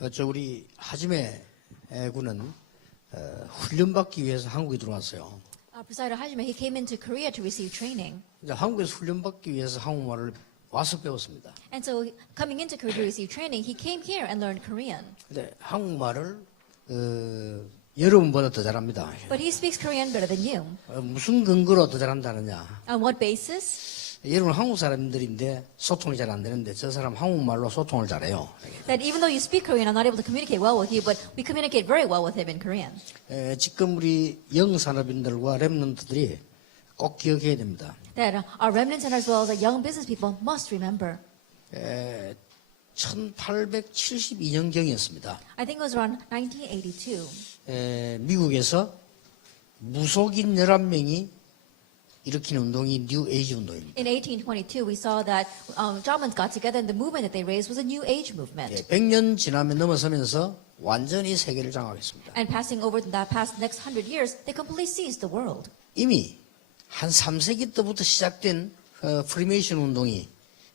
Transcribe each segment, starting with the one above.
우리 하지메 군은 훈련받기 위해서 한국에 들어왔어요. Presider Hajime, he came into Korea to receive training. 이제 한국에서 훈련받기 위해서 한국말을 와서 배웠습니다. And so, coming into Korea to receive training, he came here and learned Korean. 근데 한국말을 여러분보다 더 잘합니다. But he speaks Korean better than you. 무슨 근거로 더 잘한다느냐? On what basis? 여러분 한국 사람들인데 소통이 잘 안 되는데 저 사람 한국말로 소통을 잘해요. That even though you speak Korean, I'm not able to communicate well with you, but we communicate very well with him in Korean. 지금 우리 영산업인들과 랩런트들이 꼭 기억해야 됩니다. That our remnants and as well as our young business people must remember. 1872년경이었습니다. I think it was around 1982. 미국에서 무속인 11명이 일으킨 운동이 뉴 에이지 운동입니다. In 1822, we saw that shamans got together and the movement that they raised was a New Age movement. 100년 지나면 넘어서면서 완전히 세계를 장악했습니다. And passing over that past next 100 years, they completely seized the world. 이미 한 3세기 때부터 시작된 프리메이션 운동이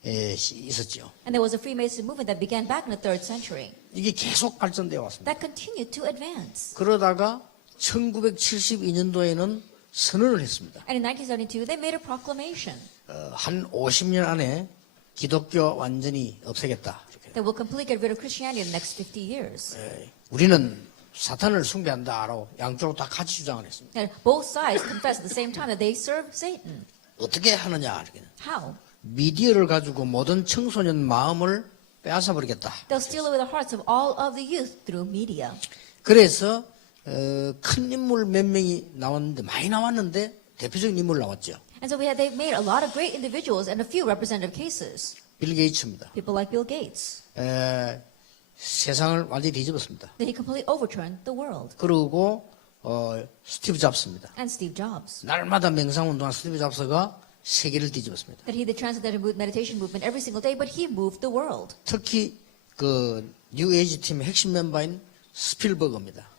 있었죠. And there was a Freemason movement that began back in the 3rd century. 이게 계속 발전되어 왔습니다. That continued to advance. 그러다가 1972년도에는 선언을 했습니다. And in 1972, they made a proclamation 한 50년 안에 기독교 완전히 없애겠다. 이렇게. that will completely get rid of Christianity in the next 50 years. 우리는 사탄을 숭배한다라고 양쪽으로 다 같이 주장을 했습니다. And both sides confessed at the same time that they serve Satan. 어떻게 하느냐? 이렇게. How? 미디어를 가지고 모든 청소년 마음을 빼앗아 버리겠다. They'll steal away the hearts of all of the youth through media. 그래서 큰 인물 몇 명이 나왔는데 많이 나왔는데 대표적인 인물 나왔죠. And so they made a lot of great individuals and a few representative cases. 빌 게이츠입니다. People like Bill Gates. 세상을 완전히 뒤집었습니다. That he completely overturned the world. 그리고 스티브 잡스입니다. And Steve Jobs. 날마다 명상운동한 스티브 잡스가 세계를 뒤집었습니다. That he the transcendental meditation movement every single day, but he moved the world. 특히 그 뉴에이지 팀의 핵심 멤버인 스필버그입니다.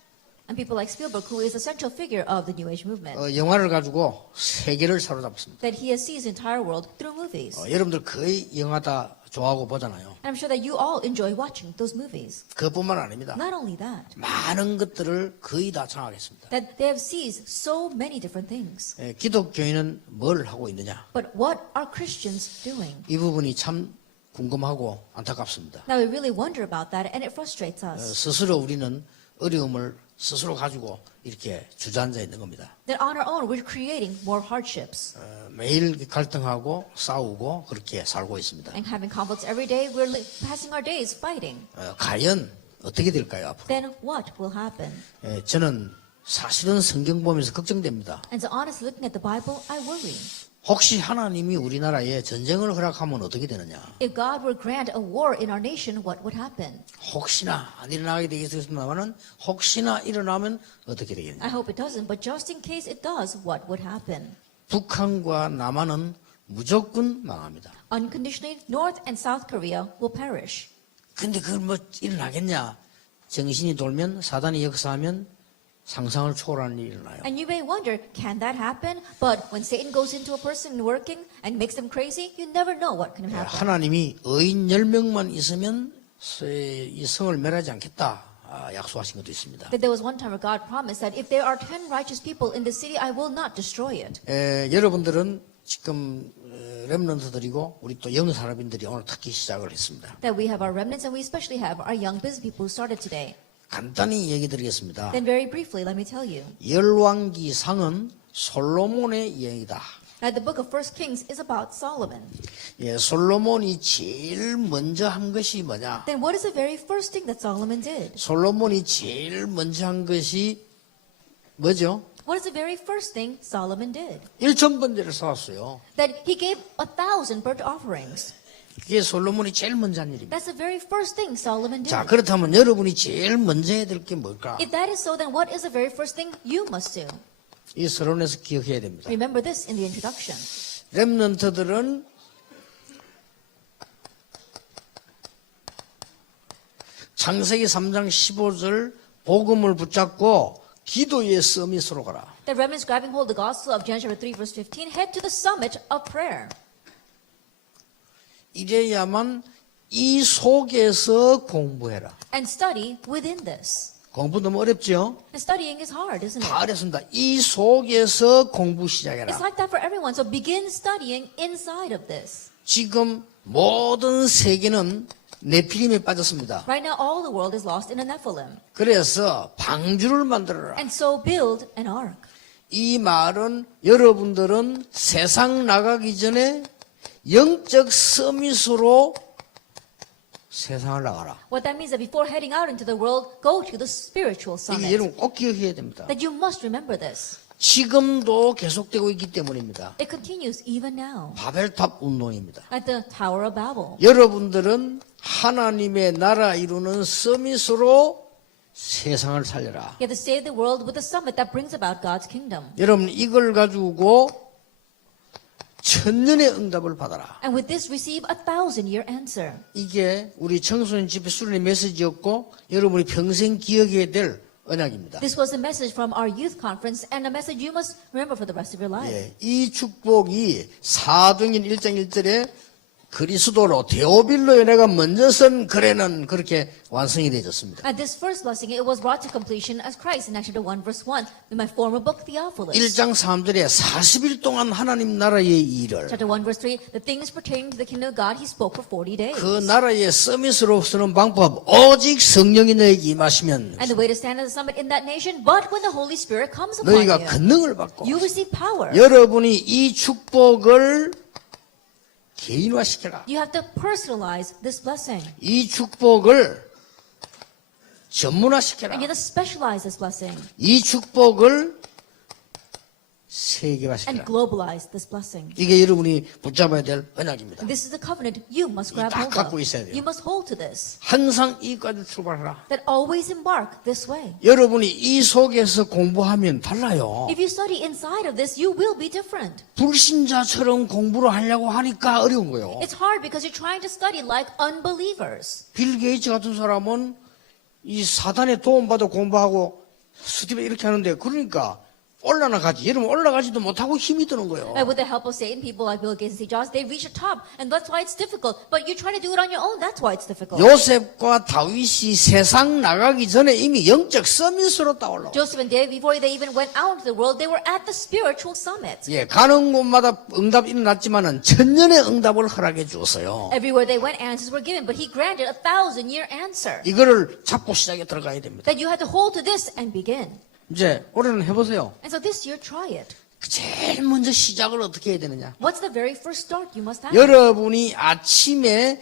And people like Spielberg, who is a central figure of the New Age movement. 영화를 가지고 세계를 사로잡았습니다. That he has seized the entire world through movies. 여러분들 거의 영화 다 좋아하고 보잖아요. And I'm sure that you all enjoy watching those movies. 그것뿐만 아닙니다. Not only that, 많은 것들을 거의 다 장악했습니다. that they have seized so many different things. 기독교인은 뭘 하고 있느냐? But what are Christians doing? 이 부분이 참 궁금하고 안타깝습니다. Now we really wonder about that, and it frustrates us. 스스로 우리는 어려움을 스스로 가지고 이렇게 주저앉아 있는 겁니다. That on our own, we're creating more hardships. 매일 갈등하고 싸우고 그렇게 살고 있습니다. And having conflicts every day, we're passing our days fighting. 과연 어떻게 될까요, 앞으로? Then what will happen? 저는 사실은 성경 보면서 걱정됩니다. And so honestly, looking at the Bible, I worry. 혹시 하나님이 우리나라에 전쟁을 허락하면 어떻게 되느냐? If God were to grant a war in our nation, what would happen? 혹시나 안 일어나게 되겠습니다만은 혹시나 일어나면 어떻게 되겠냐? I hope it doesn't, but just in case it does, what would happen? 북한과 남한은 무조건 망합니다. Unconditionally, North and South Korea will perish. 근데 그걸 뭐 일어나겠냐? 정신이 돌면 사단이 역사하면 상상을 초월하는 일이 일어나요. And you may wonder, can that happen? But when Satan goes into a person working and makes them crazy, you never know what can happen. 하나님이 의인 10명만 있으면 이 성을 멸하지 않겠다 약속하신 것도 있습니다. That there was one time where God promised that if there are 10 righteous people in the city, I will not destroy it. 여러분들은 지금 렘넌트들이고 우리 또 영산업인들이 오늘 특히 시작을 했습니다. That we have our remnants and we especially have our young business people who started today. 간단히 얘기 드리겠습니다. Then very briefly, let me tell you. 열왕기상은 솔로몬의 이야기다. Now, the book of 1 Kings is about Solomon. 솔로몬이 제일 먼저 한 것이 뭐냐? Then what is the very first thing that Solomon did? 솔로몬이 제일 먼저 한 것이 뭐죠? What is the very first thing Solomon did? 1,000번제를 쌓았어요. That he gave 1,000 burnt offerings. 그게 솔로몬이 제일 먼저 한 일입니다. That's the very first thing Solomon did. 자, 그렇다면 여러분이 제일 먼저 해야 될 게 뭘까? If that is so, then what is the very first thing you must do? 이 서론에서 기억해야 됩니다. Remember this in the introduction. 렘넌트들은 창세기 3장 15절 복음을 붙잡고 기도의 서밋으로 가라. The remnants grabbing hold of the gospel of Genesis 3 verse 15 head to the summit of prayer. 이래야만 이 속에서 공부해라. and study within this. 공부 너무 어렵죠? And studying is hard, isn't 다 it? 어렵습니다. 이 속에서 공부 It's 시작해라. like that for everyone. So begin studying inside of this. 지금 모든 세계는 네피림에 빠졌습니다. Right now, all the world is lost in a Nephilim. 그래서 방주를 만들어라. And so build an ark. 이 말은 여러분들은 세상 나가기 전에 영적 서밋으로 세상을 나가라. What that means that before heading out into the world, go to the spiritual 이게 summit. 여러분 꼭 기억해야 됩니다. That you must remember this. 지금도 계속되고 있기 때문입니다. It continues even now 바벨탑 운동입니다. at the Tower of Babel. 여러분들은 하나님의 나라 이루는 서밋으로 세상을 살려라. You have to save the world with a summit that brings about God's kingdom. 여러분 이걸 가지고 천년의 응답을 받아라. And with this, receive 1,000-year answer. 이게 우리 청소년 집회 수련의 메시지였고 여러분이 평생 기억해야 될 언약입니다. This was a message from our youth conference and a message you must remember for the rest of your life. 예, 이 축복이 사도행전 1장 1절에 그리스도로 데오빌로에 내가 먼저 선 글에는 그렇게 완성이 되어졌습니다. At this first blessing, it was brought to completion as Christ in Acts chapter 1 verse 1 in my former book Theophilus. 1장 3절에 40일 동안 하나님 나라의 일을 Chapter 1 verse 3, the things pertaining to the kingdom of God he spoke for 40 days. 그 나라의 서밋으로 서는 방법 오직 성령이 너에게 임하시면 And the way to stand at the summit in that nation, but when the Holy Spirit comes upon 너희가 you, 권능을 받고 you receive power. 여러분이 이 축복을 개인화시켜라. You have to personalize this blessing. 이 축복을 And 전문화시켜라. you have to specialize this blessing 이 축복을 and 세계화시켜라. globalize this blessing. 이게 여러분이 붙잡아야 될 언약입니다. And this is the covenant you must grab 딱 hold 갖고 of. 있어야 돼요. You must hold to this. 항상 이까지 출발하라. That always embark this way. 여러분이 이 속에서 공부하면 달라요. If you study inside of this, you will be different. 불신자처럼 공부를 하려고 하니까 어려운 거예요. It's hard because you're trying to study like unbelievers. 빌 게이츠 같은 사람은 이 사단의 도움받아 공부하고 스티븐 이렇게 하는데 그러니까 올라가지. 여러분 올라가지도 못하고 힘이 드는 거예요. And with the help of Satan, people like Bill Gates and Steve Jobs, they reach the top. And that's why it's difficult. But you're trying to do it on your own. That's why it's difficult. 요셉과 다윗이 세상 나가기 전에 이미 영적 서밋으로 따올라. Joseph and David, before they even went out into the world, they were at the spiritual summit. 예, 가는 곳마다 응답이 일어났지만은 천년의 응답을 허락해 주었어요. Everywhere they went, answers were given. But he granted 1,000-year answer. 이거를 잡고 시작에 들어가야 됩니다. That you had to hold to this and begin. 이제 올해는 해보세요. And so this year, try it. 제일 먼저 시작을 어떻게 해야 되느냐? What's the very first start you must have? 여러분이 아침에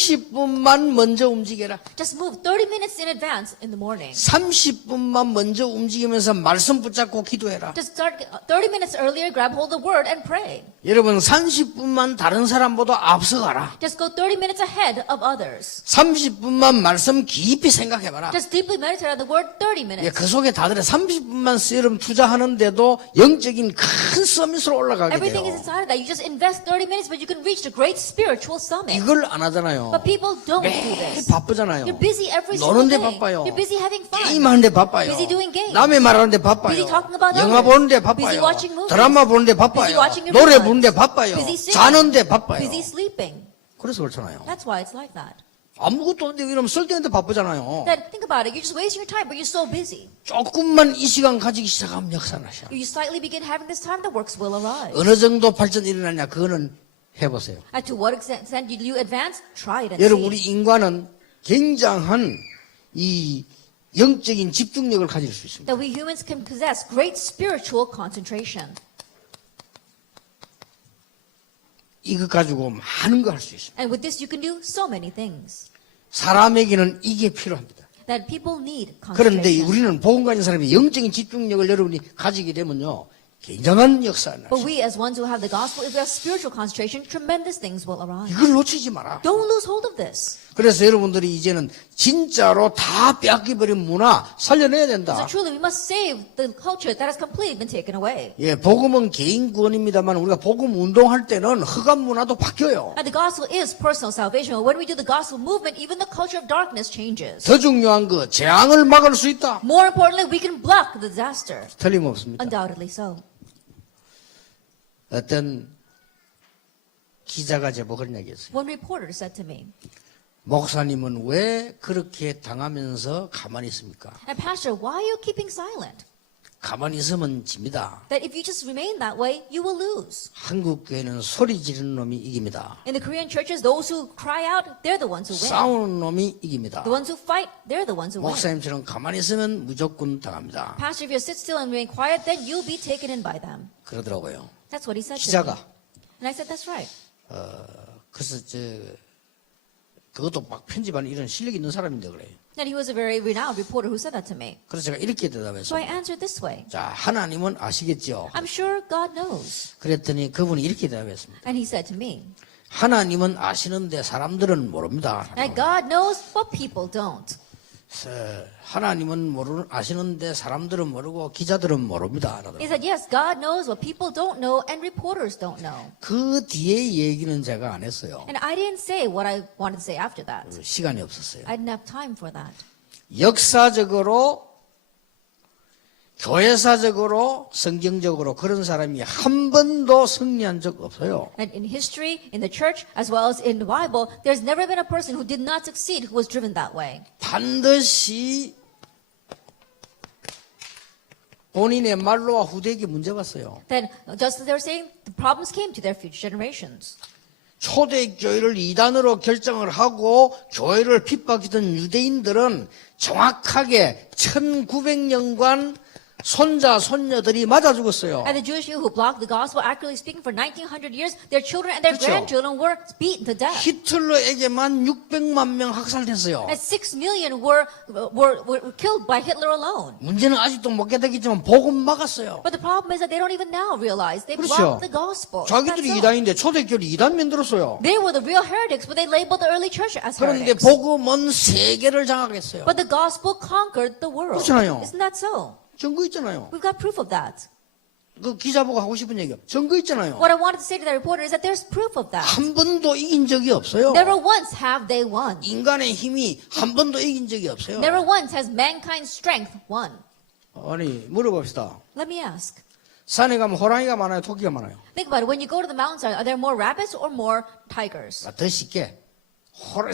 30분만 먼저 움직여라. Just move 30 minutes in advance in the morning. 30분만 먼저 움직이면서 말씀 붙잡고 기도해라. Just start 30 minutes earlier, grab hold of the word and pray. 여러분 30분만 다른 사람보다 앞서가라. Just go 30 minutes ahead of others. 30분만 말씀 깊이 생각해봐라. Just deeply meditate on the word 30 minutes. 예, 그 속에 다들 30분만 여러분 투자하는데도 영적인 큰 서밋으로 올라가게 Everything is 돼요. inside of that. You just invest 30 minutes, but you can reach the great spiritual summit. 이걸 안 하잖아요. But people don't do 매일 this. 바쁘잖아요. You're busy every single 노는데 day. 바빠요. You're busy having fun. 게임하는데 바빠요. Busy doing games. 남의 말하는데 바빠요. Busy talking about 영화 others. 보는데 Busy 바빠요. watching movies. 드라마 보는데 Busy 바빠요. watching your 노래 movies. 부르는데 바빠요. Busy singing. 자는데 바빠요. Busy sleeping. 그래서 그렇잖아요. That's why it's like that. 아무것도 없는데 이러면 쓸데없는데 바쁘잖아요. Then think about it. You're just wasting your time, but you're so busy. 조금만 이 시간 가지기 시작하면 역사 나셔. If you slightly begin having this time, the works will arise. 어느 정도 발전이 일어나냐 그거는 해보세요. And to what extent did you advance? Try it and 여러분 우리 see. 인간은 굉장한 이 영적인 집중력을 가질 수 있습니다. That we humans can possess great spiritual concentration. 이것 가지고 많은 거 할 수 있습니다. And with this, you can do so many things. 사람에게는 이게 필요합니다. That people need 그런데 concentration. 우리는 복음 가진 사람이 영적인 집중력을 여러분이 가지게 되면요. 굉장한 역사가 But 나죠. we, as ones who have the gospel, if we have spiritual concentration, tremendous things will arise. 이걸 놓치지 마라. Don't lose hold of this. 그래서 여러분들이 이제는 진짜로 다 빼앗겨버린 문화 살려내야 So 된다. truly, we must save the culture that has completely been taken away. 예, 복음은 개인 구원입니다만 우리가 복음 운동할 때는 흑암 문화도 바뀌어요. And the gospel is personal salvation. But when we do the gospel movement, even the culture of darkness changes. 더 중요한 거 재앙을 막을 수 있다. More importantly, we can block the disaster. 틀림없습니다. Undoubtedly so. 어떤 기자가 제보 그런 얘기했어요. One reporter said to me, 목사님은 왜 그렇게 당하면서 가만히 있습니까? And Pastor, why are you keeping silent? 가만히 있으면 집니다. That if you just remain that way, you will lose. 한국 교회는 소리 지르는 놈이 이깁니다. In the Korean churches, those who cry out, they're the ones who win. 싸우는 놈이 이깁니다. The ones who fight, they're the ones who win. 목사님처럼 가만히 있으면 무조건 당합니다. Pastor, if you sit still and remain quiet, then you'll be taken in by them. 그러더라고요. That's what he said to 기자가. me. And I said, that's right. 그래서 그것도 막 편집하는 이런 실력 있는 사람인데 그래요. And he was a very renowned reporter who said that to me. 그래서 제가 이렇게 So I 대답했어요. answered this way. 자, 하나님은 아시겠죠? I'm sure God knows. 그랬더니 그분이 이렇게 대답했습니다. And he said to me, 하나님은 아시는데 사람들은 모릅니다. and God knows what people don't. 하나님은 아시는데 사람들은 모르고 기자들은 모릅니다. He said, yes, God knows what people don't know and reporters don't know. 그 뒤에 얘기는 제가 안 했어요. And I didn't say what I wanted to say after that. 시간이 없었어요. I didn't have time for that. 역사적으로 교회사적으로 성경적으로 그런 사람이 한 번도 승리한 적 없어요. And in history, in the church, as well as in the Bible, there's never been a person who did not succeed who was driven that way. 반드시 본인의 말로와 후대에게 문제가 왔어요. Then, just as they were saying, the problems came to their future generations. 초대교회를 이단으로 결정을 하고 교회를 핍박했던 유대인들은 정확하게 1900년간 손자, 손녀들이 맞아 죽었어요. And the Jewish people who blocked the gospel, accurately speaking, for 1900 years, their children and their 그렇죠. grandchildren were beaten to death. 히틀러에게만 600만 명 학살됐어요. And 6 million were killed by Hitler alone. 문제는 아직도 못 깨닫겠지만 복음 막았어요. But the problem is that they don't even now realize they 그렇죠. blocked the gospel. 자기들이 That's all. 이단인데 초대교회를 이단 만들었어요. They were the real heretics, but they labeled the early church as 그런데 heretics. 복음은 세계를 장악했어요. But the gospel conquered the world. 그렇잖아요. Isn't that so? 증거 있잖아요. We've got proof of that. 그 기자 보고 하고 싶은 얘기요. 증거 있잖아요. What I wanted to say to that reporter is that there's proof of that. 한 번도 이긴 적이 없어요. Never once have they won. 인간의 힘이 한 번도 이긴 적이 없어요. Never once has mankind's strength won. 아니 물어봅시다. Let me ask. 산에 가면 호랑이가 많아요, 토끼가 많아요? Think about it. When you go to the mountainside, are there more rabbits or more tigers? 더 쉽게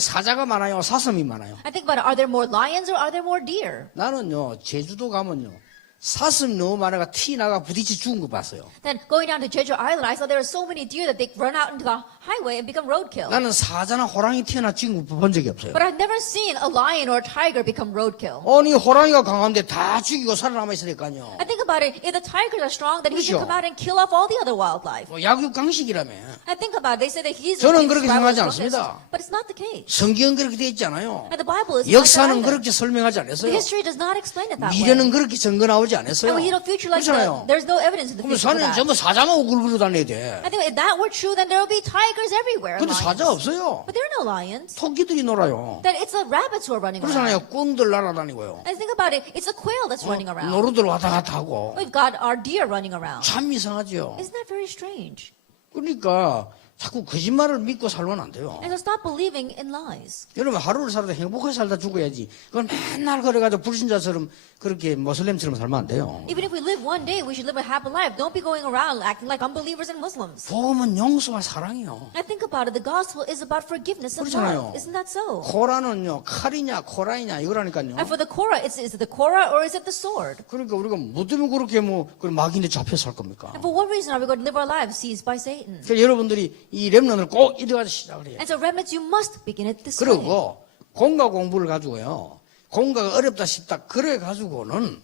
사자가 많아요, 사슴이 많아요? I think about it. Are there more lions or are there more deer? 나는요 제주도 가면요 사슴 너무 많아가 티 나가 부딪히 죽은 거 봤어요. Then going down to Jeju Island, I saw there were so many deer that they run out into the highway and become roadkill. 나는 사자나 호랑이 튀어나 죽은 거 본 적이 없어요. But I've never seen a lion or a tiger become roadkill. 아니 호랑이가 강한데 다 죽이고 살아남아 있으니까요. I think about it. If the tigers are strong, then he should 그렇죠. come out and kill off all the other wildlife. 약육강식이라며. I think about it. They say that he's 저는 the 그렇게 survival's 생각하지 strongest. 않습니다. But it's not the case. 성경은 그렇게 되어 있지 않아요. And the Bible is not 역사는 that either. 그렇게 설명하지 The 않았어요. history does not explain it that way. 미래는 그렇게 증거 나오지 않았어요. And we know future like 그렇잖아요. that. There's no evidence in the 그럼 future for 산에는 that. 전부 사자만 우글우글 다녀야 돼. I think if that were true, then there would be tigers everywhere. 근데 lions. 사자 없어요. But there are no lions. 토끼들이 놀아요. Then it's the rabbits who are running around. 그렇잖아요. 꾼들 날아다니고요. And think about it. It's the quail that's running around. 노루들 왔다 갔다 하고. We've got our deer running around. 참 이상하죠. Isn't that very strange? 그러니까 자꾸 거짓말을 믿고 살면 안 돼요. And so stop believing in lies. 여러분 하루를 살다 행복하게 살다 죽어야지. 그건 맨날 그래가지고 불신자처럼 그렇게 모슬렘처럼 살면 안 돼요. Even if we live one day, we should live a happy life. Don't be going around acting like unbelievers and Muslims. 복음은 용서와 사랑이요. I think about it. The gospel is about forgiveness and 그렇잖아요. love. Isn't that so? 코라는요 칼이냐 코라이냐 이거라니까요. And for the Korah, is it the Korah or is it the sword? 그러니까 우리가 뭐 때문에 그렇게 막인데 잡혀 살 겁니까? And for what reason are we going to live our lives seized by Satan? 그러니까 여러분들이 이 렘넌을 꼭 이래가지고 시작을 해요. And so remnants, you must begin it this way. 그리고 공과 공부를 가지고요. 공과가 어렵다 싶다 그래 가지고는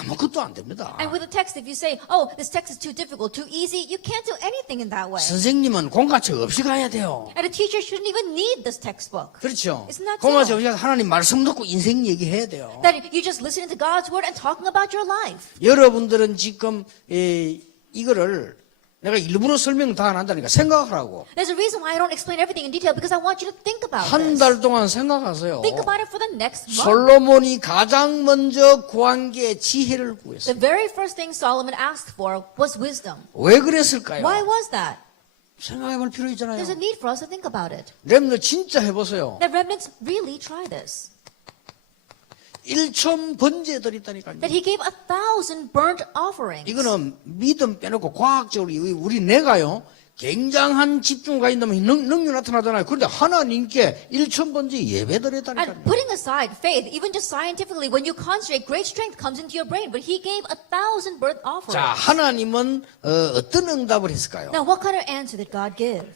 아무것도 안 됩니다. And with a text, if you say, oh, this text is too difficult, too easy, you can't do anything in that way. 선생님은 공과책 없이 가야 돼요. And a teacher shouldn't even need this textbook. 그렇죠. Isn't that so? 공과책 없이 가서 하나님 말씀 듣고 인생 얘기해야 돼요. That you're just listening to God's word and talking about your life. 여러분들은 지금 이거를 내가 일부러 설명 다 안 한다니까 생각하라고. There's a reason why I don't explain everything in detail because I want you to think about 한 this. 달 동안 생각하세요. Think about it for the next month. 솔로몬이 가장 먼저 구한 게 지혜를 The 구했어요. very first thing Solomon asked for was wisdom. 왜 그랬을까요? Why was that? 생각해 볼 필요 있잖아요. There's a need for us to think about it. 렘너 진짜 해보세요. That remnants really try this. 1천 번제 드렸다니까요. That he gave 1,000 burnt offerings. 이거는 믿음 빼놓고 과학적으로 우리 내가요 굉장한 집중을 가진다면 능력 나타나잖아요. 그런데 하나님께 1000번째 예배드렸다니까요. And putting aside faith, even just scientifically, when you concentrate, great strength comes into your brain. But he gave 1,000 birth offerings. 자, 하나님은 어떤 응답을 했을까요? Now, what kind of answer did God give?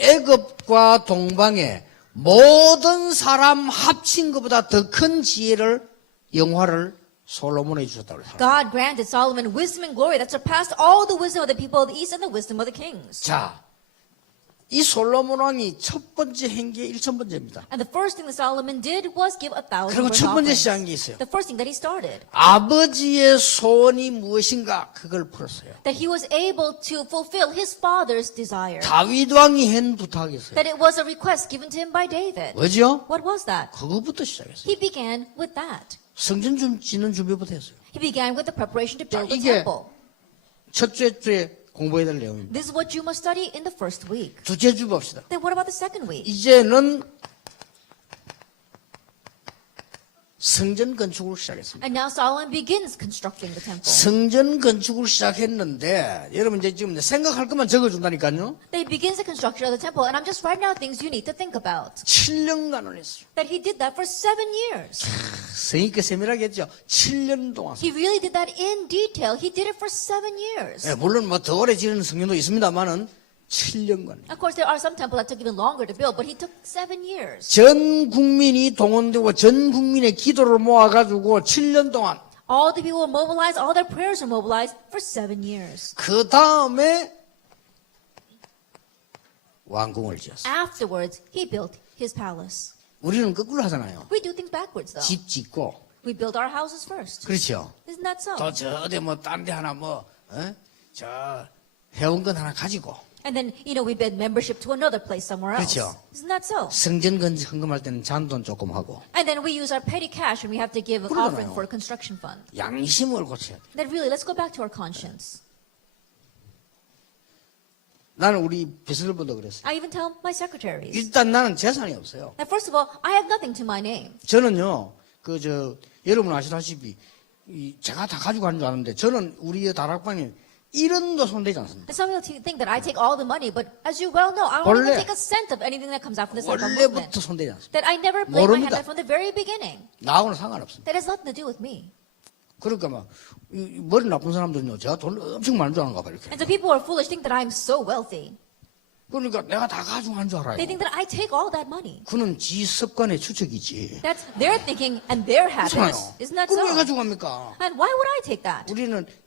애굽과 동방의 모든 사람 합친 것보다 더 큰 지혜를 영화를 솔로몬에 주셨다고 했어요. God granted Solomon wisdom and glory that surpassed all the wisdom of the people of the east and the wisdom of the kings. 자, 이 솔로몬 왕이 첫 번째 행기의 1000번째입니다. And the first thing that Solomon did was give 1,000 그리고 birth 첫 번째 offerings. 시작한 게 있어요. The first thing that he started, 아버지의 소원이 무엇인가 그걸 풀었어요. that he was able to fulfill his father's desire. 다윗 왕이 한 부탁이었어요. That it was a request given to him by David. 뭐죠? What was that? 그거부터 시작했어요. He began with that. 성전 짓는 준비부터 했어요. He began with the preparation to build the 이게 temple. 첫째 주에 공부해야 될 내용입니다. This is what you must study in the first week. 두째 주 봅시다. Then what about the second week? 이제는 성전 건축을 시작했습니다. And now Solomon begins constructing the temple. 성전 건축을 시작했는데 여러분 이제 지금 생각할 것만 적어준다니까요. They begins the construction of the temple, and I'm just writing out things you need to think about. 7년간을 했어요. That he did that for 7 years. 성의껏 세밀하게 했죠. 7년 동안. He really did that in detail. He did it for 7 years. 예, 물론 뭐 더 오래 지는 성전도 있습니다만은 7년간. Of course, there are some temples that took even longer to build, but he took 7 years. 전 국민이 동원되고 전 국민의 기도를 모아가지고 7년 동안. All the people were mobilized, all their prayers were mobilized for 7 years. 그 다음에 왕궁을 지었어요. Afterwards, he built his palace. 우리는 거꾸로 하잖아요. We do things backwards, though. 집 짓고. We build our houses first. 그렇죠. Isn't that so? 또 저 어디 뭐 딴 데 하나 저 회원권 하나 가지고. And then, we bid membership to another place somewhere else. 그렇죠. Isn't that so? 성전 헌금할 때는 잔돈 조금 하고. And then we use our petty cash when we have to give an 그러잖아요. offering for a construction fund. 양심을 고쳐야 돼. Then really, let's go back to our conscience. 나는 우리 비서들보다 그랬어요. I even tell my secretaries 일단 나는 재산이 없어요. that first of all, I have nothing to my name. 저는요, 여러분 아시다시피, 제가 다 가지고 가는 줄 아는데, 저는 우리 다락방에 1원도 손대지 않습니다. And some people think that I take all the money, but as you well know, I won't even 원래- take a cent of anything that comes out from the Sangha movement. 원래부터 손대지 않습니다. That I never play my hand 모릅니다. right from the very beginning. 나하고는 상관없습니다. That has nothing to do with me. 그러니까 머리 나쁜 사람들은요, 제가 돈 엄청 많은 줄 아는가 봐, 이렇게. And so people who are foolish think that I'm so wealthy. 그러니까 내가 다 가지고 간 줄 알아요. They think that I take all that money. 그는 지 습관의 추측이지. That's their thinking and their 그렇잖아요. habits. Isn't that 그럼 왜 so? 가지고 갑니까? And why would I take that?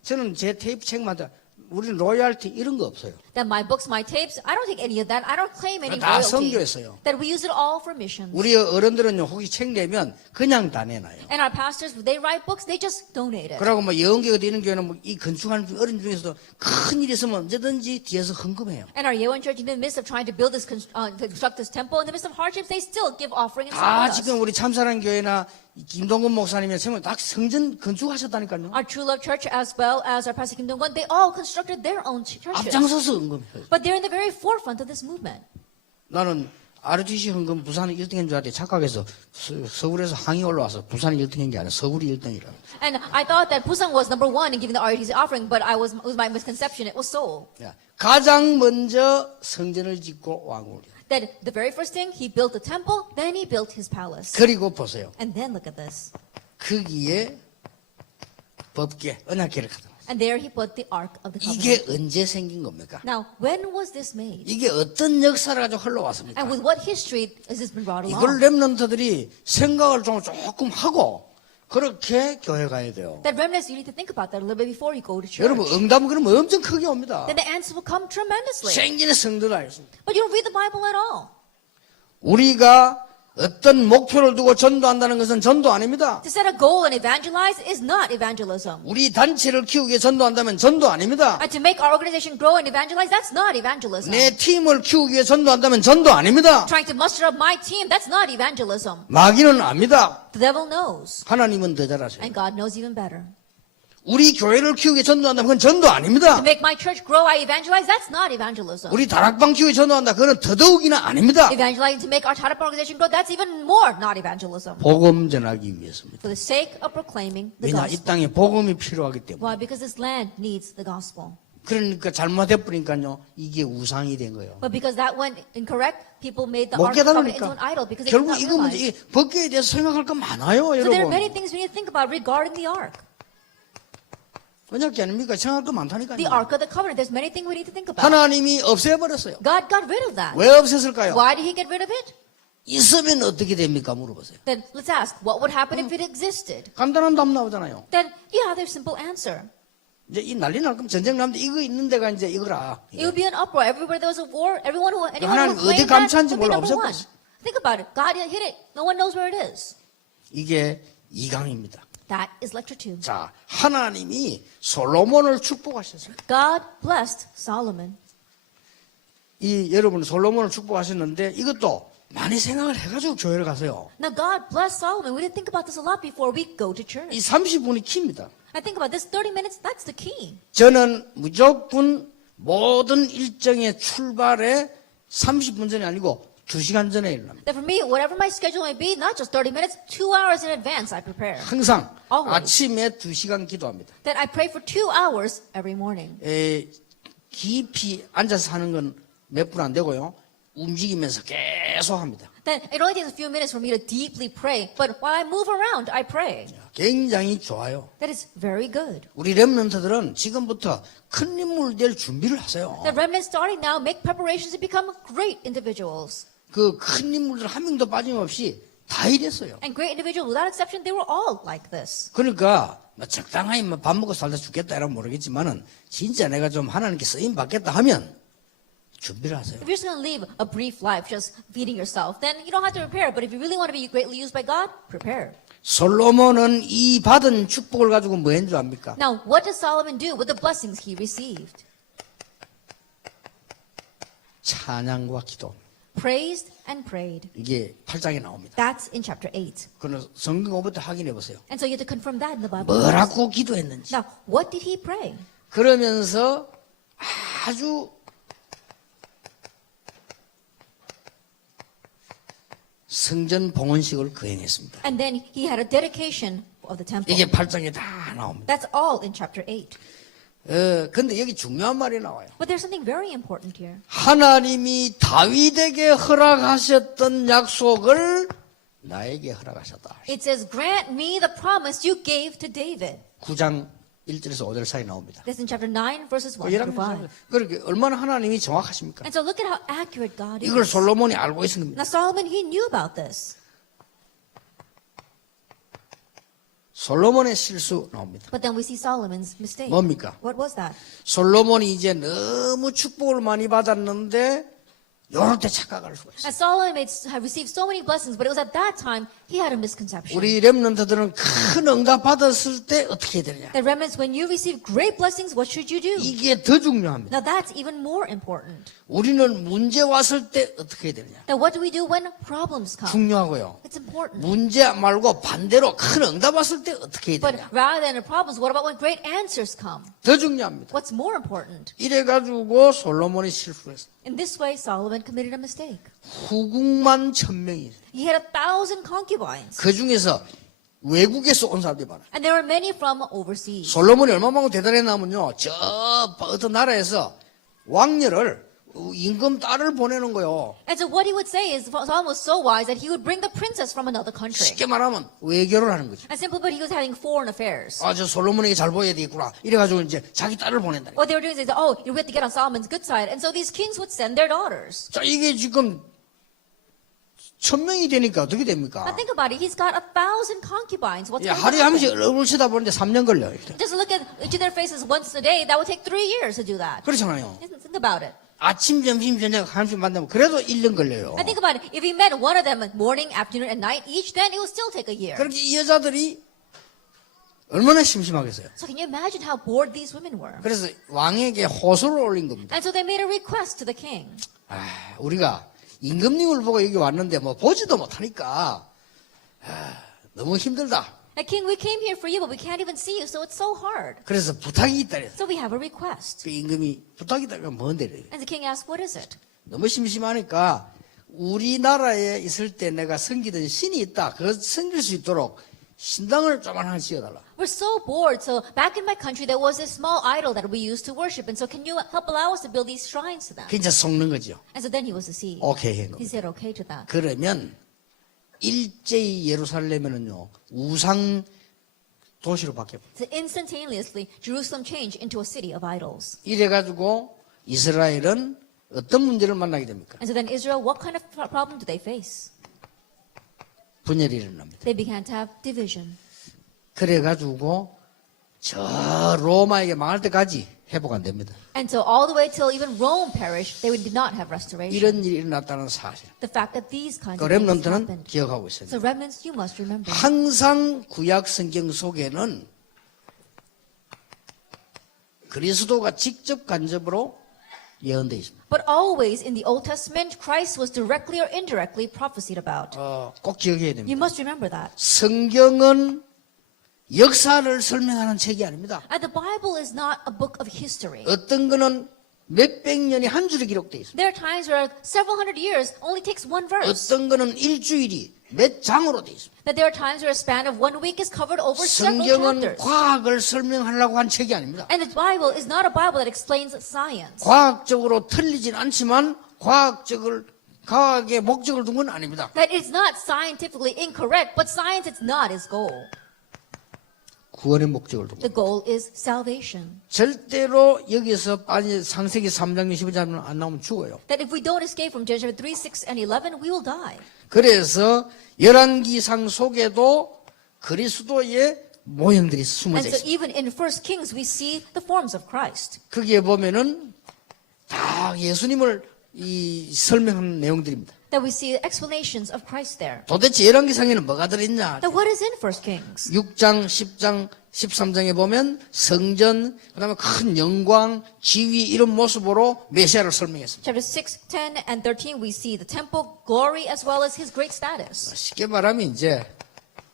저는 제 테이프 책마다 우리는 로얄티 이런 거 없어요. That my books, my tapes, I don't take any of that. I don't claim any 다 royalty. 선교했어요. That we use it all for missions. 우리 어른들은요, 혹시 책 내면 그냥 다 내놔요. And our pastors, they write books, they just donate it. 그러고 영계가 되는 교회는 이 건축하는 어른 중에서도 큰 일 있으면 언제든지 뒤에서 헌금해요. And our Yeowon church, in the midst of trying to build this, to construct this temple, in the midst of hardships, they still give offering and 다 support us. 지금 우리 참사랑 교회나 김동건 목사님이 다 성전 건축하셨다니까요. Our True Love Church, as well as our Pastor Kim Dong-kwon, they all constructed their own churches. 앞장서서 헌금해요. But they're in the very forefront of this movement. 나는 RTC 헌금 부산이 1등인 줄 알았더니 착각해서 서울에서 항의 올라와서 부산이 1등인 게 아니라 서울이 1등이라. And I thought that Busan was number 1 in giving the RTC offering, but it was my misconception. It was Seoul. 가장 먼저 성전을 짓고 왕궁을. That the very first thing, he built the temple, then he built his palace. 그리고 보세요. And then look at this. 거기에 법궤, 언약궤를 갖다 놨어요. And there he put the Ark of the 이게 Covenant. 언제 생긴 겁니까? Now, when was this made? 이게 어떤 역사를 가지고 흘러왔습니까? And with what history has this been brought 이걸 along? 렘넌트들이 생각을 조금 하고 그렇게 교회 가야 돼요. That remnants, you need to think about that a little bit before you go to church. 여러분 응답은 그러면 엄청 크게 옵니다. Then the answer will come tremendously. 생전에 성도가 아니었습니다. But you don't read the Bible at all. 우리가 어떤 목표를 두고 전도한다는 것은 전도 아닙니다. To set a goal and evangelize is not evangelism. 우리 단체를 키우기 위해 전도한다면 전도 아닙니다. And to make our organization grow and evangelize, that's not evangelism. 내 팀을 키우기 위해 전도한다면 전도 아닙니다. Trying to muster up my team, that's not evangelism. 마귀는 압니다. The devil knows. 하나님은 더 잘하세요. And God knows even better. 우리 교회를 키우기 위해 전도한다면 그건 전도 아닙니다. To make my church grow, I evangelize, that's not evangelism. 우리 다락방 키우기 위해 전도한다. 그건 더더욱이나 아닙니다. Evangelizing to make our Tadap organization grow, that's even more not evangelism. 복음 전하기 위해서입니다. For the sake of proclaiming the 왜냐 이 gospel. 땅에 복음이 필요하기 때문에. Why? Because this land needs the gospel. 그러니까 잘못해버리니까요. 이게 우상이 된 거예요. But because that went incorrect, people made the 못 Ark of the Covenant into 깨달으니까. an idol because they did 결국 not 이거 문제, realize. 이 법계에 대해서 생각할 거 많아요, So there are 여러분. many things we need to think about regarding the Ark. 언약계 아닙니까? 생각할 거 The 많다니까요. Ark of the Covenant, there's many things we need to think about. 하나님이 없애버렸어요. God got rid of that. 왜 없앴을까요? Why did he get rid of it? 있으면 어떻게 됩니까? 물어보세요. Then let's ask, what would happen if it existed? 간단한 답 나오잖아요. Then, yeah, there's simple answer. 이제 이 난리 날 거면 전쟁 나는데 이거 있는 데가 이제 이거라. It would be an uproar. Everywhere there was a war, anyone who 하나님 claimed 어디 that 감추었는지 would be 몰라, number one. 없애버렸어. Think about it. God hid it. No one knows where it is. 이게 이강입니다. That is lecture 2. 자, 하나님이 솔로몬을 축복하셨어요. God blessed Solomon. 이 여러분 솔로몬을 축복하셨는데 이것도 많이 생각을 해가지고 교회를 가세요. Now God blessed Solomon. We didn't think about this a lot before we go to 이 church. 30분이 키입니다. I think about this 30 minutes, that's the key. 저는 무조건 모든 일정의 출발에 30분 전이 아니고 2시간 전에 일어납니다. That for me, whatever my schedule may be, not just 30 minutes, 2 hours in advance I prepare. 항상 Always. 아침에 2시간 기도합니다. Then I pray for 2 hours every morning. 깊이 앉아서 하는 건 몇 분 안 되고요. 움직이면서 계속 합니다. Then it only takes a few minutes for me to deeply pray. But while I move around, I pray. 굉장히 좋아요. That is very good. 우리 렘넌트들은 지금부터 큰 인물 될 준비를 하세요. The remnants starting now make preparations to become great individuals. 그 큰 인물들 한 명도 빠짐없이 다 이랬어요. And great individuals, without exception, they were all like this. 그러니까 뭐 적당히 뭐 밥 먹고 살다 죽겠다 이러면 모르겠지만은 진짜 내가 좀 하나님께 쓰임 받겠다 하면 준비를 하세요. If you're just going to live a brief life just feeding yourself, then you don't have to prepare. But if you really want to be greatly used by God, prepare. 솔로몬은 이 받은 축복을 가지고 뭐 했는 줄 압니까? Now, what does Solomon do with the blessings he received? 찬양과 기도. Praised and prayed. 이게 8장에 나옵니다. That's in chapter 8. 그는 성경 공부부터 확인해 보세요. And so you have to confirm that in the Bible. 뭐라고 기도했는지. Now, what did he pray? 그러면서 아주 성전 봉헌식을 거행했습니다. And then he had a dedication of the temple. 이게 8장에 다 나옵니다. That's all in chapter 8. 근데 여기 중요한 말이 나와요. But there's something very important here. 하나님이 다윗에게 허락하셨던 약속을 나에게 허락하셨다. It says, grant me the promise you gave to David. 9장 1절에서 5절 사이 나옵니다. That's in chapter 9, verses 1 through 5. 그렇게 얼마나 하나님이 정확하십니까? And so look at how accurate God 이걸 is. 솔로몬이 알고 있은 겁니다. Now Solomon, he knew about this. 솔로몬의 실수 나옵니다. But then we see Solomon's mistake. 뭡니까? What was that? 솔로몬이 이제 너무 축복을 많이 받았는데 요럴 때 착각할 수가 있어요. And Solomon had received so many blessings, but it was at that time he had a misconception. 우리 렘넌트들은 큰 응답 받았을 때 어떻게 해야 되느냐? The remnants, when you receive great blessings, what should you do? 이게 더 중요합니다. Now that's even more important. 우리는 문제 왔을 때 어떻게 해야 되느냐? Now what do we do when problems come? 중요하고요. It's important. 문제 말고 반대로 큰 응답 왔을 때 어떻게 해야 But 되느냐? rather than the problems, what about when great answers come? 더 중요합니다. What's more important? 이래가지고 솔로몬이 실수했어요. In this way, Solomon committed a mistake. 후궁만 1000명이 있어요. He had 1,000 concubines. 그 중에서 외국에서 온 사람들이 많아요. And there were many from overseas. 솔로몬이 얼마만큼 대단했냐면요. 저 어떤 나라에서 왕녀를 임금 딸을 보내는 거요. And so what he would say is, Solomon was so wise that he would bring the princess from another country. 쉽게 말하면 외교를 하는 거죠. And simply put, he was having foreign affairs. 아, 저 솔로몬에게 잘 보여야 되겠구나. 이래가지고 이제 자기 딸을 보낸다. What they were doing is, oh, we have to get on Solomon's good side. And so these kings would send their daughters. 자, 이게 지금 1000명이 되니까 어떻게 됩니까? Now think about it. He's got 1,000 concubines. What's 야, going to 하루에 한 번씩 happen? 얼굴 쳐다보는데 3년 걸려요. Just look at each of their faces once a day. That would take 3 years to do that. 그렇잖아요. Think about it. 아침, 점심, 저녁 한 번씩 만나면 그래도 1년 걸려요. And think about it. If he met one of them morning, afternoon, and night each, then it would still take a year. 그렇게 이 여자들이 얼마나 심심하겠어요. So can you imagine how bored these women were? 그래서 왕에게 호소를 올린 겁니다. And so they made a request to the king. 아, 우리가 임금님을 보고 여기 왔는데 뭐 보지도 못하니까 너무 힘들다. Now, king, we came here for you, but we can't even see you, so it's so hard. 그래서 부탁이 있다. 그래서 So we have a request. 그 임금이 부탁이 있다가 뭔데? And the king asked, what is it? 너무 심심하니까 우리나라에 있을 때 내가 섬기던 신이 있다. 그거 섬길 수 있도록 신당을 조그만 하나 지어달라. We're so bored. So back in my country, there was this small idol that we used to worship. And so can you help allow us to build these shrines to them? 그 이제 속는 거죠. And so then he was to see. 오케이 한 He 겁니다. said okay to that. 그러면 일제히 예루살렘에는요 우상 도시로 바뀌어. So instantaneously, Jerusalem changed into a city of idols. 이래가지고 이스라엘은 어떤 문제를 만나게 됩니까? And so then Israel, what kind of problem do they face? 분열이 일어납니다. They began to have division. 그래가지고 저 로마에게 망할 때까지 회복 안 됩니다. And so all the way till even Rome perished, they did not have restoration. 이런 일이 일어났다는 사실. The fact that these kinds 그 of things 렘넌트는 happened. 기억하고 있어요. So remnants, you must remember. 항상 구약 성경 속에는 그리스도가 직접 간접으로 예언되어 있습니다. But always in the Old Testament, Christ was directly or indirectly prophesied about. 꼭 기억해야 됩니다. You must remember that. 성경은 역사를 설명하는 책이 아닙니다. And the Bible is not a book of history. 어떤 거는 몇백 년이 한 줄에 기록되어 있습니다. There are times where several hundred years only takes one verse. 어떤 거는 일주일이 몇 장으로 되어 있습니다. That there are times where a span of 1 week is covered over several 성경은 chapters. 과학을 설명하려고 한 책이 아닙니다. And the Bible is not a Bible that explains science. 과학적으로 틀리진 않지만 과학의 목적을 둔 건 아닙니다. That it's not scientifically incorrect, but science is not its goal. 구원의 목적을 둔 거. The goal is salvation. 절대로 여기서 창세기 3장 15장 안 나오면 죽어요. That if we don't escape from Genesis 3, 6, and 11, we will die. 그래서 열왕기상 속에도 그리스도의 모형들이 숨어져 And so 있습니다. even in 1 Kings, we see the forms of Christ. 거기에 보면은 다 예수님을 설명하는 내용들입니다. That we see explanations of Christ there. 도대체 열왕기상에는 뭐가 들어있냐? Now what is in 1 Kings? 6장, 10장, 13장에 보면 성전, 그다음에 큰 영광, 지위 이런 모습으로 메시아를 설명했습니다. Chapter 6, 10, and 13, we see the temple, glory, as well as his great status. 쉽게 말하면 이제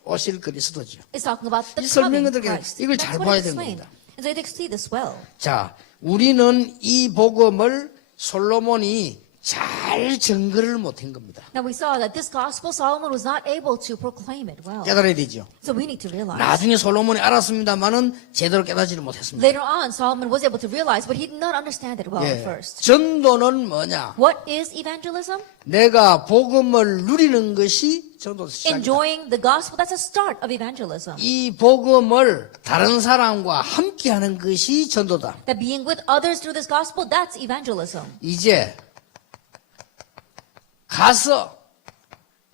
오실 그리스도죠. It's talking about the 이 coming 설명들을 Christ. 이걸 That's 잘 what 봐야 it's 되는 explained. 겁니다. And so they see this well. 자, 우리는 이 복음을 솔로몬이 잘 증거를 못한 겁니다. Now we saw that this gospel, Solomon was not able to proclaim it well. 깨달아야 되죠. So we need to realize. 나중에 솔로몬이 알았습니다만은 제대로 깨닫지를 못했습니다. Later on, Solomon was able to realize, but he did not understand it well at 예. first. 전도는 뭐냐? What is evangelism? 내가 복음을 누리는 것이 전도 시작이다. Enjoying the gospel, that's the start of evangelism. 이 복음을 다른 사람과 함께하는 것이 전도다. That being with others through this gospel, that's evangelism. 이제 가서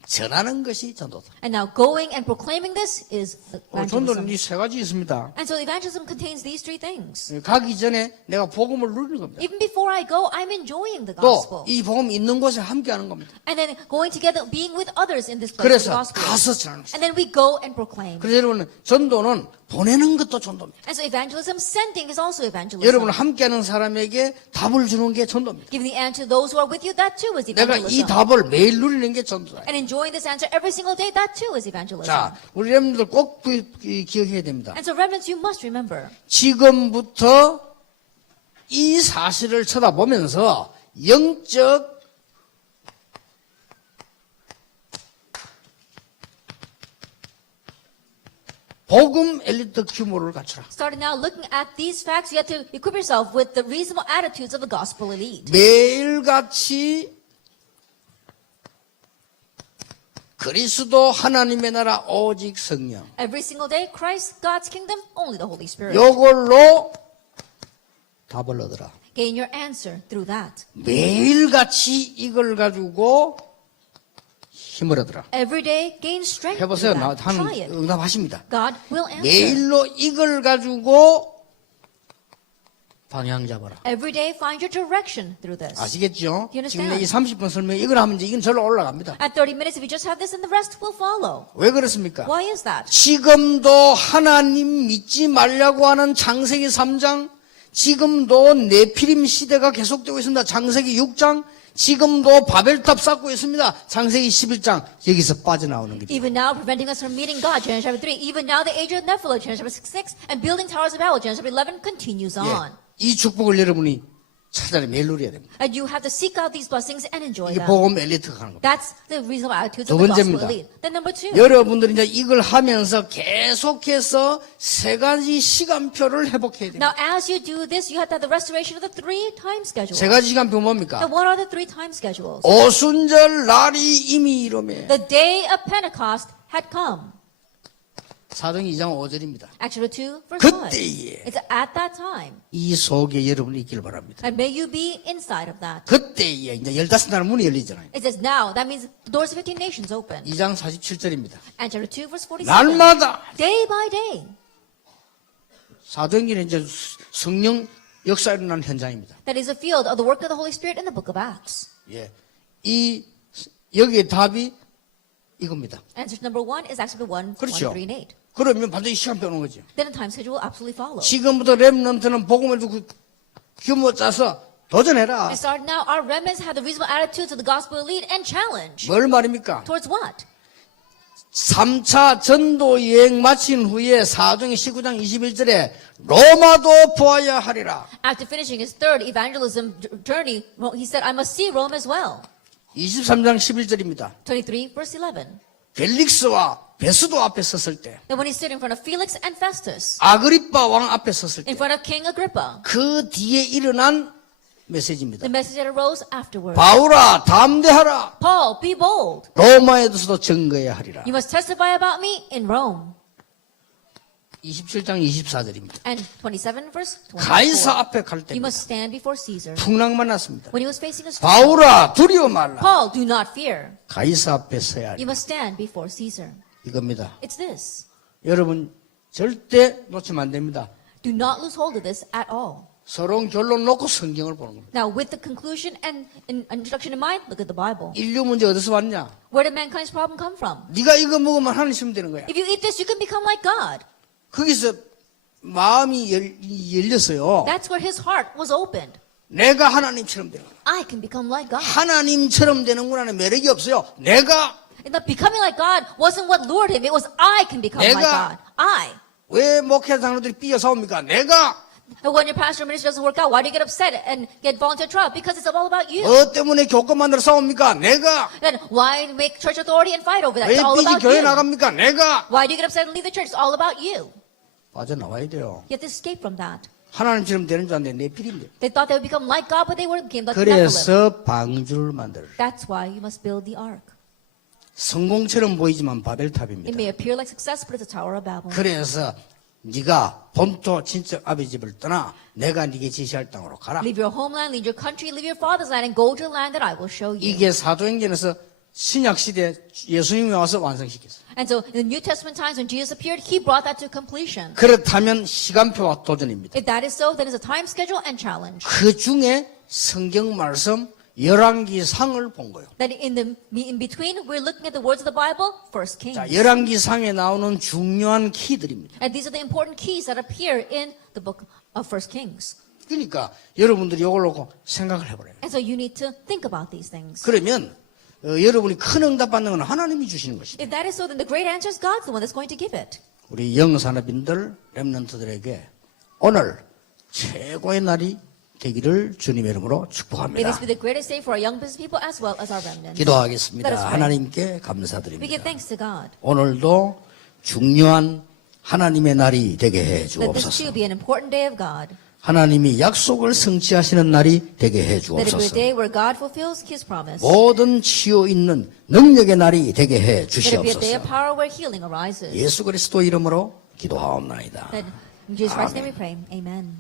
전하는 것이 전도다. And now going and proclaiming this is 전도는 evangelism. 이 세 가지 있습니다. And so evangelism contains these three things. 가기 전에 내가 복음을 누리는 겁니다. Even before I go, I'm enjoying the 또 gospel. 이 복음 있는 곳에 함께하는 겁니다. And then going together, being with others in this place, the 그래서 gospel. 가서 전하는 것입니다. And then we go and proclaim. 그래서 여러분 전도는 보내는 것도 전도입니다. And so evangelism, sending is also evangelism. 여러분 함께하는 사람에게 답을 주는 게 전도입니다. Giving the answer to those who are with you, that too is 내가 이 evangelism. 답을 매일 누리는 게 전도다. And enjoying this answer every single day, that too is evangelism. 자, 우리 여러분들 꼭 기억해야 됩니다. And so remnants, you must remember. 지금부터 이 사실을 쳐다보면서 영적 복음 엘리트 규모를 갖추라. Starting now looking at these facts, you have to equip yourself with the reasonable attitudes of the gospel elite. 매일같이 그리스도 하나님의 나라 오직 성령. Every single day, Christ, God's kingdom, only the Holy Spirit. 요걸로 답을 얻어라. Gain your answer through that. 매일같이 이걸 가지고 힘을 얻어라. Every day, gain strength 해보세요. through that. 하는 Try it. 응답하십니다. God will answer. 매일로 이걸 가지고 방향 잡아라. Every day, find your direction through this. 아시겠죠? You 지금 understand? 이 30분 설명 이걸 하면 이제 이건 절로 올라갑니다. At 30 minutes, if you just have this, and the rest will follow. 왜 그렇습니까? Why is that? 지금도 하나님 믿지 말라고 하는 창세기 3장, 지금도 네피림 시대가 계속되고 있습니다. 창세기 6장, 지금도 바벨탑 쌓고 있습니다. 창세기 11장, 여기서 빠져나오는 거죠. Even now, preventing us from meeting God, Genesis chapter 3. Even now, the age of Nephilim, Genesis chapter 6. And building towers of Babel, Genesis chapter 11, continues on. 이 축복을 여러분이 찾아내 매일 누려야 됩니다. And you have to seek out these blessings and enjoy 이게 them. 복음 엘리트가 하는 겁니다. That's the reasonable attitudes 두 of the gospel 번째입니다. elite. Then number two. 여러분들이 이제 이걸 하면서 계속해서 세 가지 시간표를 회복해야 됩니다. Now, as you do this, you have to have the restoration of the 3 time schedule. 세 가지 시간표 뭡니까? Now, what are the 3 time schedules? 오순절 날이 이미 이르매. The day of Pentecost had come. 사도행 2장 5절입니다. Acts 2, verse 1. 그때에 It's at that time. 이 속에 여러분이 있길 바랍니다. And may you be inside of that. 그때에 이제 15나라 문이 열리잖아요. It says now. That means the doors of 15 nations open. 2장 47절입니다. Acts 2, verse 47. 날마다 Day by day. 사도행전은 이제 성령 역사 일어나는 현장입니다. That is a field of the work of the Holy Spirit in the book of Acts. 예. 여기에 답이 이겁니다. Answer number 1 is actually 1, 그렇죠. 1, 3, and 8. 그러면 반드시 시간 빼는 거죠. Then the time schedule will absolutely follow. 지금부터 렘넌트는 복음을 두고 규모 짜서 도전해라. And start now, our remnants have the reasonable attitudes of the gospel elite and challenge. 뭘 말입니까? Towards what? 3차 전도 여행 마친 후에 사도행 19장 21절에 로마도 보아야 하리라. After finishing his third evangelism journey, he said, I must see Rome as well. 23장 11절입니다. 23, verse 11. 벨릭스와 베스도 앞에 섰을 때, Then when he stood in front of Felix and Festus, 아그리빠 왕 앞에 섰을 때, in front of King Agrippa, 그 뒤에 일어난 메시지입니다. the message that arose afterward. 바울아 담대하라. Paul, be bold. 로마에서도 증거해야 하리라. You must testify about me in Rome. 27장 24절입니다. And 27, verse 가이사 24. 앞에 갈 You 때입니다. must stand before Caesar. 풍랑 만났습니다. When he was facing a storm, 바울아 두려워 말라. Paul, do not fear. 가이사 앞에 서야 You 하리라. must stand before Caesar. 이겁니다. It's this. 여러분 절대 놓치면 안 됩니다. Do not lose hold of this at all. 서론 결론 놓고 성경을 보는 겁니다. Now, with the conclusion and introduction in mind, look at the Bible. 인류 문제 어디서 왔냐? Where did mankind's problem come from? 네가 이거 먹으면 하나님 되는 거야. If you eat this, you can become like God. 거기서 마음이 열렸어요. That's where his heart was opened. 내가 하나님처럼 되는 거야. I can become like God. 하나님처럼 되는구나는 매력이 없어요. 내가 And the becoming like God wasn't what lured him. It was I can become like 내가- God. I. 왜 목회 장로들이 삐져 싸웁니까? 내가 And when your pastor ministry doesn't work out, why do you get upset and get volunteer trial? Because it's all about you. 뭐 때문에 교권 만들어 싸웁니까? 내가 Then why make church authority and fight over that? 왜 It's all 삐지 about 교회 you. 나갑니까? 내가 Why do you get upset and leave the church? It's all about you. 빠져나와야 돼요. You have to escape from that. 하나님처럼 되는 줄 알았는데 내 필인데. They thought they would become like God, but they became like the Nephilim. 그래서 방주를 만들어. That's why you must build the ark. 성공처럼 보이지만 It 바벨탑입니다. may appear like success, but it's a tower of Babel. 그래서 네가 본토 친척 아버지 집을 떠나 내가 네게 지시할 땅으로 가라. Leave your homeland, leave your country, leave your father's land, and go to the land that I will show you. 이게 사도행전에서 신약 시대 예수님이 와서 완성시켰어요. And so in the New Testament times when Jesus appeared, he brought that to completion. 그렇다면 시간표와 도전입니다. If that is so, then it's a time schedule and challenge. 그 중에 성경 말씀 열왕기상을 본 거예요. That in between, we're looking at the words of the Bible, First Kings. 자, 열왕기상에 나오는 중요한 키들입니다. And these are the important keys that appear in the book of First Kings. 그러니까 여러분들이 이걸 놓고 생각을 해보래요. And so you need to think about these things. 그러면 여러분이 큰 응답 받는 건 하나님이 주시는 것이다. If that is so, then the great answer is God's the one that's going to give it. 우리 영산업인들, 렘넌트들에게 오늘 최고의 날이 되기를 주님의 이름으로 May 축복합니다. this be the greatest day for our young business people as well as our remnants. 기도하겠습니다. Let us pray. 하나님께 We give 감사드립니다. thanks to God. 오늘도 중요한 하나님의 날이 되게 해 Let this too 주옵소서. be an important day of God. 하나님이 약속을 성취하시는 날이 되게 해 Let it be a 주옵소서. day where God fulfills His promise. 모든 치유 있는 능력의 날이 되게 해 Let it be a day 주시옵소서. of power where healing arises. 예수 그리스도 이름으로 기도하옵나이다. That in Jesus Christ's name we pray. Amen.